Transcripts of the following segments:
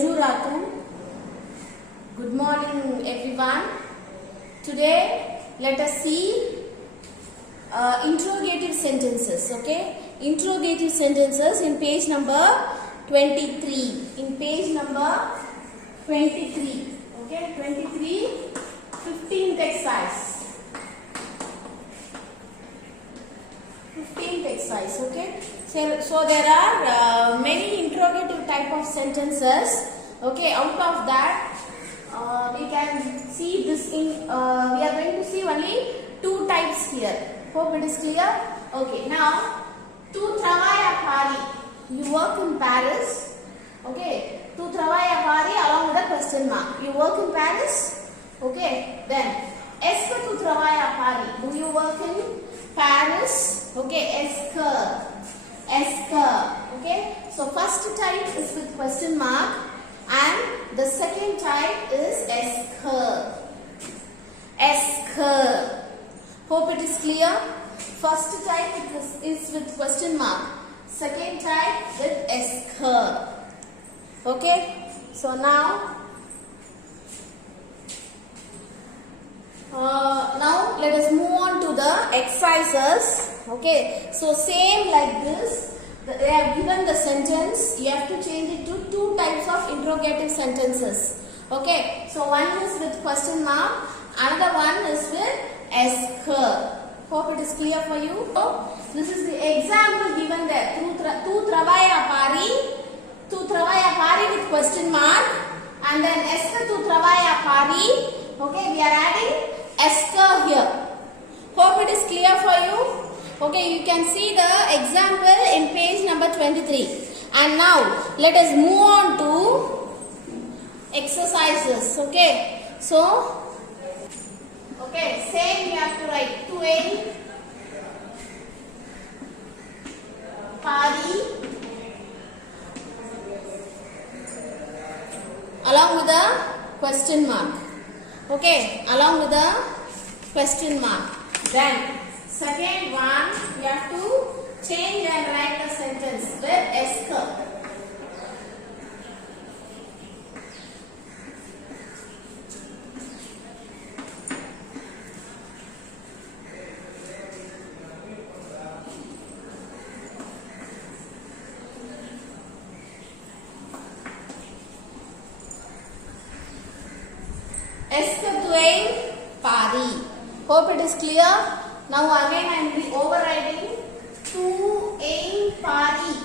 Bonjour à tous. Good morning everyone. Today let us see interrogative sentences. Okay, interrogative sentences in page number 23. In page number 23. Okay, 23, 15th exercise. 15th exercise. Okay. So there are many interrogative type of sentences. Okay, out of that we can see this in. We are going to see only two types here. Hope it is clear. Okay, now tu travailles à Paris. You work in Paris. Okay, tu travailles à Paris along with a question mark. You work in Paris. Okay, then est-ce que tu travailles à Paris? Do you work in Paris? Okay, est-ce que. Okay, so first type is with question mark and the second type is est-ce que. Hope it is clear. First type is with question mark, second type with est-ce que. Okay, so now let us move on to the exercises. Okay, so same like this, they have given the sentence, you have to change it to two types of interrogative sentences. Okay, so one is with question mark, another one is with est-ce que. Hope it is clear for you. So this is the example given there. Tu travailles à Paris. Tu travailles à Paris with question mark, and then est-ce que tu travailles à Paris. Okay, we are adding est-ce que here. Hope it is clear for you. Okay, you can see the example in page number 23. And now let us move on to exercises. Okay, so same you have to write tu es Paris along with the question mark. Okay, along with the question mark. Then second one, you have to change and write the sentence with est-ce que. Est-ce que tu es Paris? Hope it is clear. Now again I am overriding tu es Paris.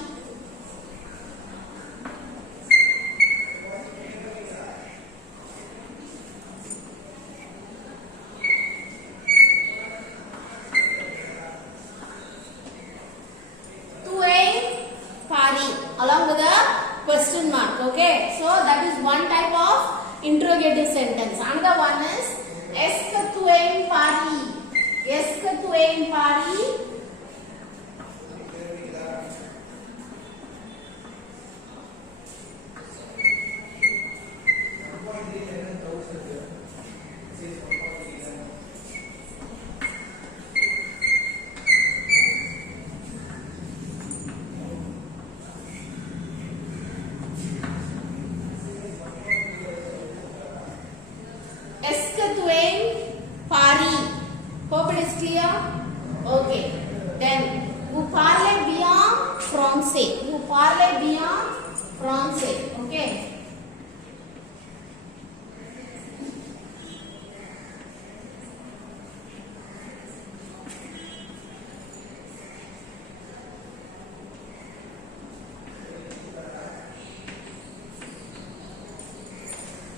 Tu es Paris along with a question mark. Okay, so that is one type of interrogative sentence. Another one is est-ce que tu es Paris? Est-ce que tu es Paris? Est-ce que tu es Paris? Hope it is clear. Okay, then vous parlez bien français. Vous parlez bien français. Okay.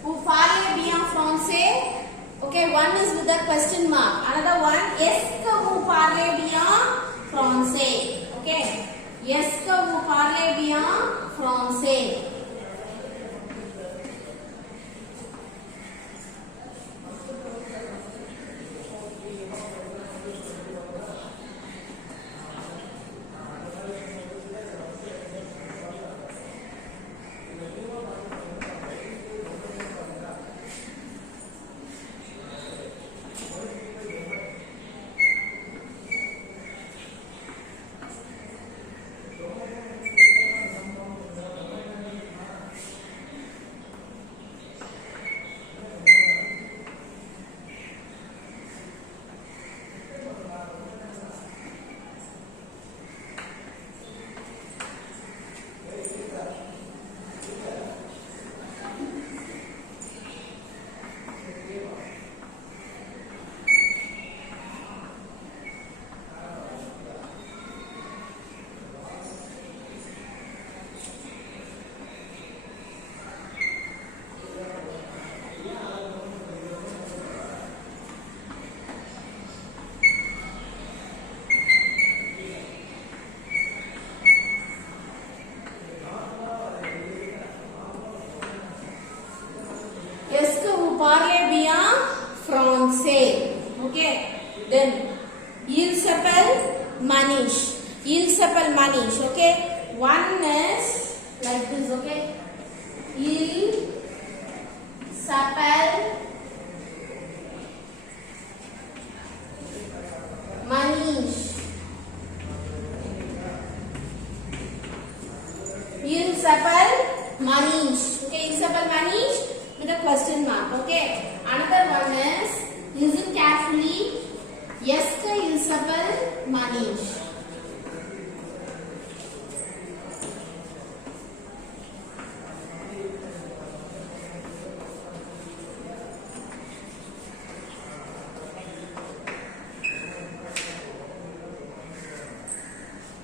Vous parlez bien français. Okay, one is with a question mark. Another one, est-ce que vous parlez bien français? Okay, est-ce que vous parlez bien français? on sale. Okay. Then il s'appelle Manish. Il s'appelle Manish. Okay. One is like this. Okay. Il s'appelle Manish. Il s'appelle Manish. Okay, il s'appelle Manish with a question mark. Okay. Another one is, listen carefully. Est-ce qu'il s'appelle Manish?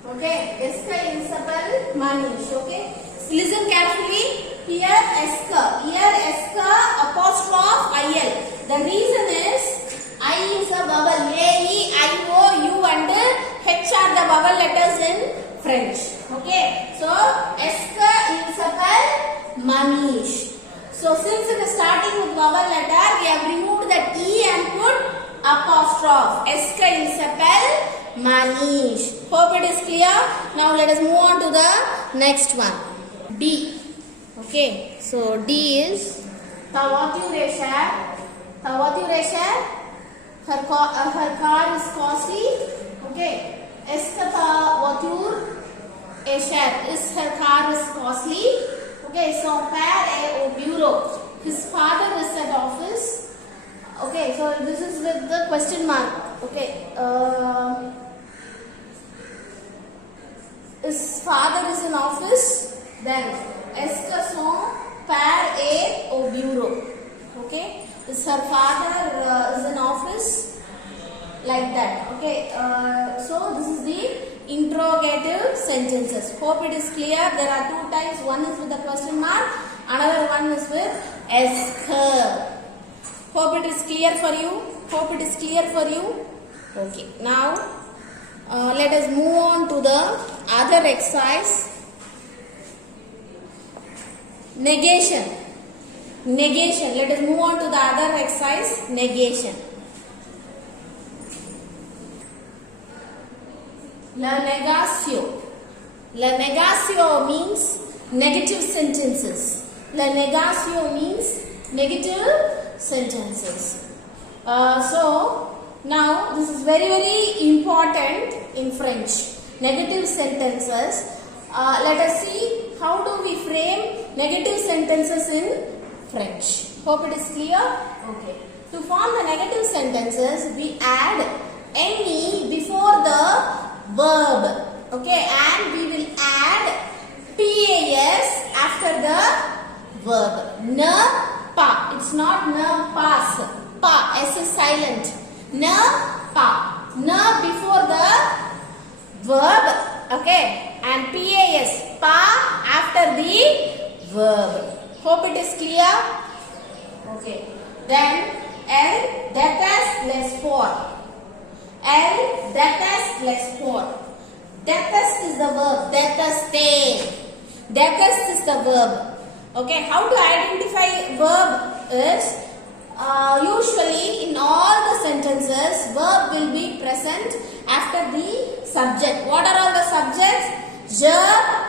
Okay, est-ce qu'il s'appelle Manish? Okay. Listen carefully. Here est apostrophe il. The reason is I is a vowel. A, E, I, O, U and H are the vowel letters in French. Okay. So est-ce qu'il s'appelle Manish? So since it is starting with vowel letter, we have removed that E and put apostrophe. Est-ce qu'il s'appelle Manish? Hope it is clear. Now let us move on to the next one. D. Okay, so D is ta voiture est chère. Ta voiture est chère. Her car is costly. Okay. Est-ce que ta voiture est chère? Is her car is costly? Okay, son père est au bureau. His father is at office. Okay, so this is with the question mark. Okay. His father is in office. Then est-ce que son père est au bureau? Okay. Is her father is in office? Like that. Okay. So this is the interrogative sentences. Hope it is clear. There are two types. One is with the question mark. Another one is with est-ce que. Hope it is clear for you. Hope it is clear for you. Okay. Now let us move on to the other exercise. Negation. Negation. Let us move on to the other exercise. Negation. La negatio. La negatio means negative sentences. La negatio means negative sentences. So now this is very important in French. Negative sentences. Let us see how do we frame negative sentences in French. Hope it is clear. Okay. To form the negative sentences, we add any before the verb. Okay, and we will add pas after the verb. Ne pas. It's not ne pas. Pa. S is silent. Ne pas. Ne before the verb. Okay, and pas. Pa after the verb. Hope it is clear. Okay. Then elle déteste les sports. Elle déteste les sports. Déteste is the verb. Détester. Déteste is the verb. Okay. How to identify verb is usually in all the sentences verb will be present after the subject. What are all the subjects? Je,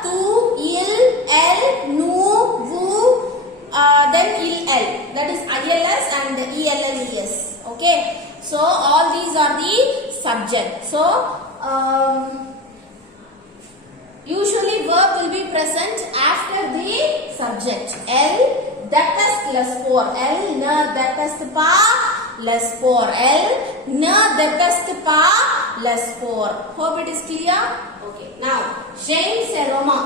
tu, il, elle, nous, vous, then il, elle. That is ILS and ELLES. Okay. So all these are the subject. So usually verb will be present after the subject. Elle déteste le sport. Elle ne déteste pas le sport. Elle ne déteste pas le sport. Hope it is clear. Okay. Now, j'aime ce roman.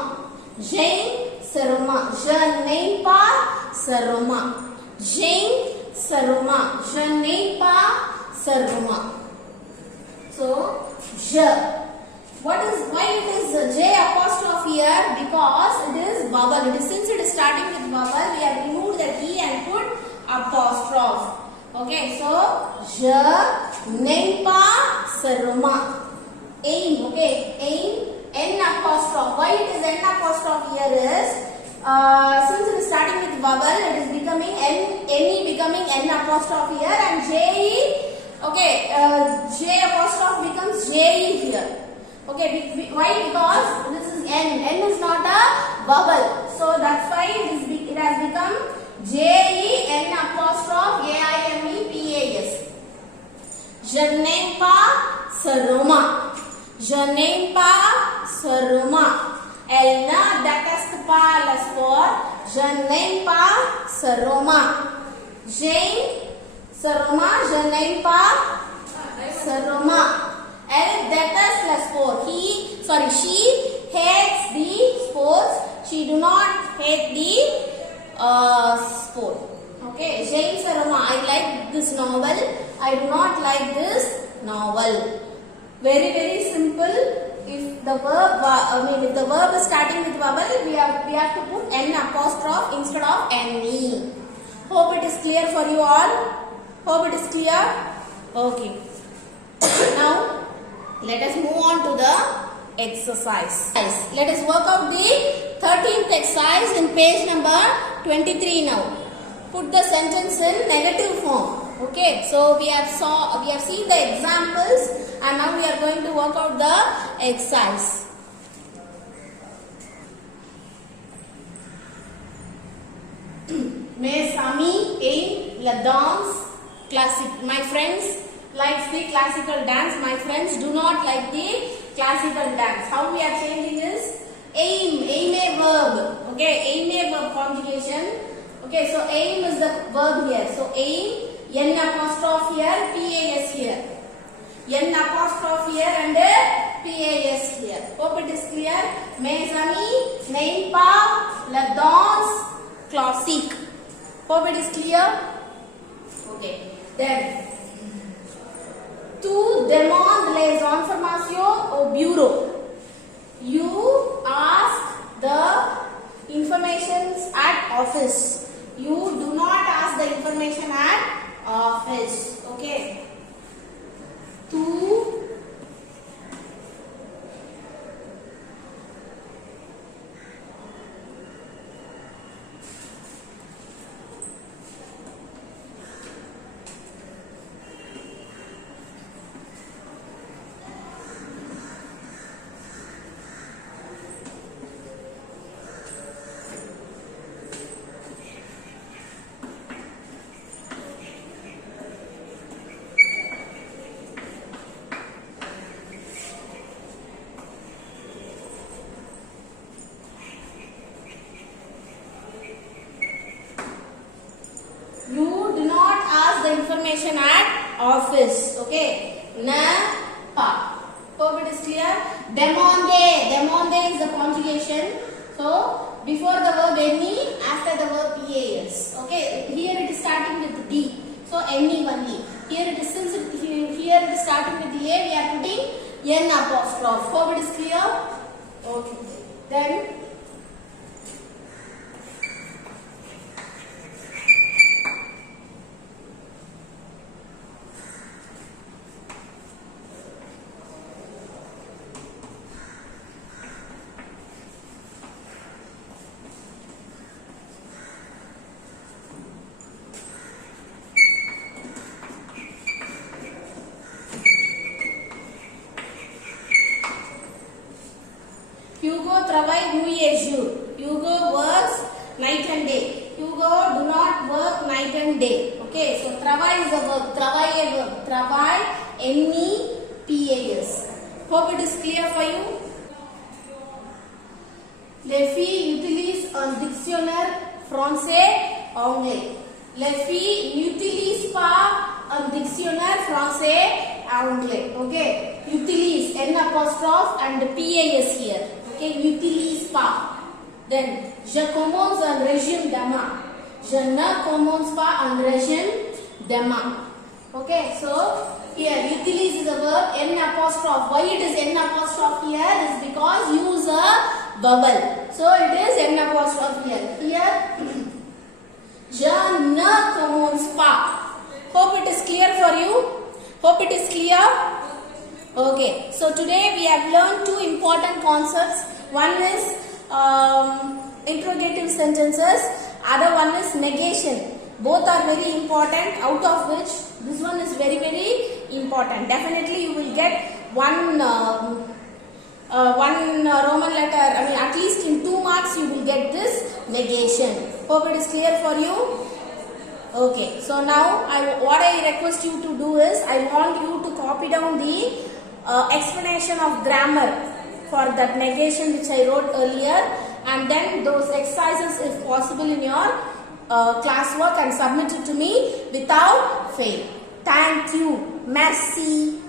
J'aime ce roman. Je n'aime pas ce roman. J'aime ce roman. Je n'aime pas ce roman. So, je. Why it is J apostrophe here? Because it is vowel. Since it is starting with vowel, we have removed the E and put apostrophe. Okay, so je n'aime pas ce roman. Aim, okay, aim, N apostrophe. Why it is N apostrophe here is, since it is starting with vowel, it is becoming N, NE becoming N apostrophe here, and J is Okay, J apostrophe becomes JE here. Okay, why? Because this is N. N is not a vowel, so that's why it has become JE N apostrophe AIMEPAS. Je n'aime pas ce roman. Je n'aime pas ce roman. Elle ne déteste pas le sport. Je n'aime pas ce roman. J'aime ce roman. Je n'aime pas ce roman. Elle déteste le sport. She hates the sports. She do not hate the sport. Okay, j'aime ce roman. I like this novel. I do not like this novel. Very simple. If the verb, if the verb is starting with vowel, we have to put N apostrophe instead of NE. Hope it is clear for you all. Hope it is clear. Okay. Now let us move on to the exercise. Let us work out the 13th exercise in page number 23 now. Put the sentence in negative form. Okay, so we have seen the examples and now we are going to work out the exercise. Mes amis aiment la danse classique. My friends likes the classical dance. My friends do not like the classical dance. How we are changing is aim a verb. Okay, aim a verb conjugation. Okay, so aim is the verb here. So aim, N apostrophe here, PAS here. N apostrophe here and PAS here. Hope it is clear. Mes amis n'aiment pas la danse classique. Hope it is clear. Okay, then tu demandes les informations au bureau. You ask the informations at office. You do not ask the information at office. Okay. Tu do not ask the information at office. Okay. Na pa. Hope it is clear. Demander is the conjugation. So before the verb any, after the verb pas. Okay. Here it is starting with D. So any only. Here it is here it is starting with the A. We are putting N apostrophe. Hope it is clear. Okay. Then Hugo travaille nuit et jour. Hugo works night and day. Hugo do not work night and day. Okay, so travail is a verb. Travail a verb. Travail NEPAS. Hope it is clear for you. Les filles utilisent un dictionnaire français-anglais. Les filles n'utilisent pas un dictionnaire français-anglais. Okay, utilise N apostrophe and PAS here. Okay, n'utilise pas. Then, je commence un régime demain. Je ne commence pas un régime demain. Okay, so here utilise is a verb. N apostrophe. Why it is N apostrophe here is because use a vowel. So it is N apostrophe here. Here, je ne commence pas. Hope it is clear for you. Hope it is clear. Okay, so today we have learned two important concepts. One is interrogative sentences, other one is negation. Both are very important, out of which This one is very important. Definitely you will get one Roman letter. I mean, at least in 2 marks you will get this negation. Hope it is clear for you. Okay, so now what I request you to do is, I want you to copy down the explanation of grammar for that negation which I wrote earlier, and then those exercises if possible in your classwork, and submit it to me without fail. Thank you. Merci.